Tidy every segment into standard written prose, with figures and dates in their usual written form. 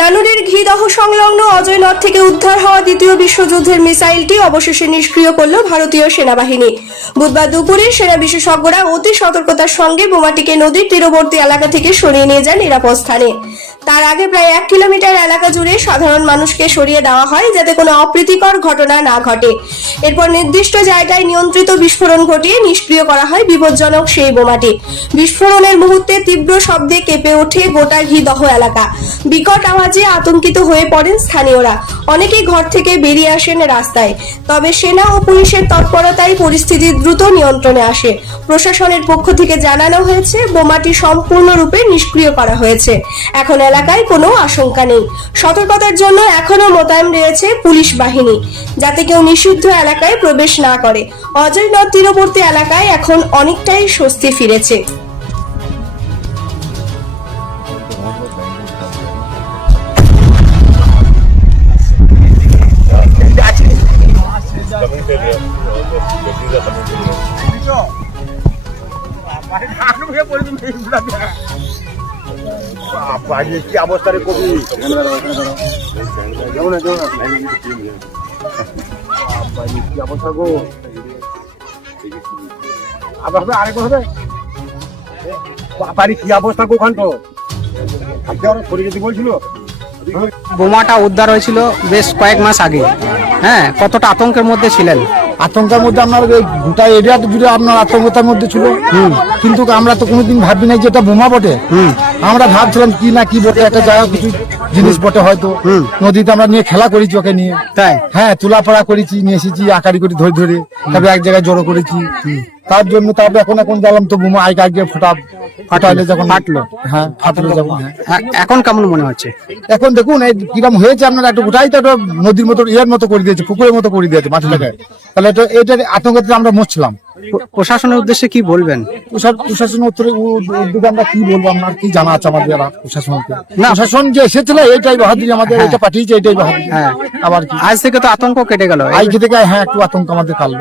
নানুরের ঘিদহ সংলগ্ন অজয় নদ থেকে উদ্ধার হওয়া দ্বিতীয় বিশ্বযুদ্ধের মিসাইলটি অবশেষে নিষ্ক্রিয় করল ভারতীয় সেনাবাহিনী। বুধবার দুপুরে সেনা বিশেষজ্ঞরা অতি সতর্কতার সঙ্গে বোমাটিকে নদীর তীরবর্তী এলাকা থেকে সরিয়ে নিয়ে যান নিরাপদ স্থানে। তার আগে প্রায় 1 কিলোমিটার এলাকা জুড়ে সাধারণ মানুষকে সরিয়ে দেওয়া হয় যাতে কোনো অপ্রীতিকর ঘটনা না ঘটে। এরপর নির্দিষ্ট জায়গায় নিয়ন্ত্রিত বিস্ফোরণ ঘটিয়ে নিষ্ক্রিয় করা হয় বিপজ্জনক সেই বোমাটি। বিস্ফোরণের মুহূর্তে তীব্র শব্দে কেঁপে ওঠে গোটা ঘিদহ এলাকা। বিকট আওয়াজে আতঙ্কিত হয়ে পড়েন স্থানীয়রা। অনেকেই ঘর থেকে বেরিয়ে আসেন রাস্তায়। তবে সেনা ও পুলিশের তৎপরতায় পরিস্থিতি দ্রুত নিয়ন্ত্রণে আসে। প্রশাসনের পক্ষ থেকে জানানো হয়েছে বোমাটি সম্পূর্ণরূপে নিষ্ক্রিয় করা হয়েছে। এখন এলাকায় কোনো আশঙ্কা নেই। সতর্কতার জন্য এখনো মোতায়েন রয়েছে পুলিশ বাহিনী যাতে কেউ নিষিদ্ধ এলাকায় প্রবেশ না করে। অজয় নদ তীরবর্তী এলাকায় এখন অনেকটাই স্বস্তি ফিরেছে। কি অবস্থা রে কবি কি অবস্থা গো আবার আরেক হবে বাড়ি কি অবস্থা গো ওখান তো সরে যেতে বলছিল। বোমাটা উদ্ধার হয়েছিল বেশ কয়েক মাস আগে। হ্যাঁ, কতটা আতঙ্কের মধ্যে ছিলেন? আতঙ্কের মধ্যে আপনার গোটা এরিয়া জুড়ে আপনার আতঙ্কতার মধ্যে ছিল। কিন্তু আমরা তো কোনোদিন ভাবি নাই যে এটা বোমা বটে। আমরা ভাবছিলাম কি না কি বটে, একটা জায়গা কিছু জিনিস বটে হয়তো। নদীতে আমরা নিয়ে খেলা করেছি ওকে নিয়ে। তাই হ্যাঁ, তোলাপাড়া করেছি, নিয়ে এসেছি আকারি করে ধরে ধরে, তারপরে এক জায়গায় জড়ো করেছি। তার জন্য তারপরে এখন জানলাম তো বোমা আগে ফাটাইলে যখন ফাটলো। হ্যাঁ, ফাটলো যখন। এখন কেমন মনে হচ্ছে? এখন দেখুন এই কিরকম হয়েছে, আপনার একটা গোটাই তো একটা নদীর মতো ইয়ের মতো করে দিয়েছে, পুকুরের মতো করে দিয়েছে মাটি লাগায়। তাহলে এটা আতঙ্কতে আমরা মরছিলাম। প্রশাসনের উদ্দেশ্যে কি বলবেন? প্রশাসনের উদ্যোগে আমরা কি বলবো, আপনার কি জানা আছে আমাদের প্রশাসনকে? প্রশাসন যে এসেছিল এইটাই বাহাদুরি, আমাদের এটা পাঠিয়েছে এইটাই বাহাদুরি। হ্যাঁ, আবার কি আজ থেকে তো আতঙ্ক কেটে গেল। আজ থেকে হ্যাঁ একটু আতঙ্ক আমাদের কাটলো।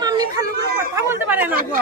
মাম্মি ভালো করে কথা বলতে পারে না গো।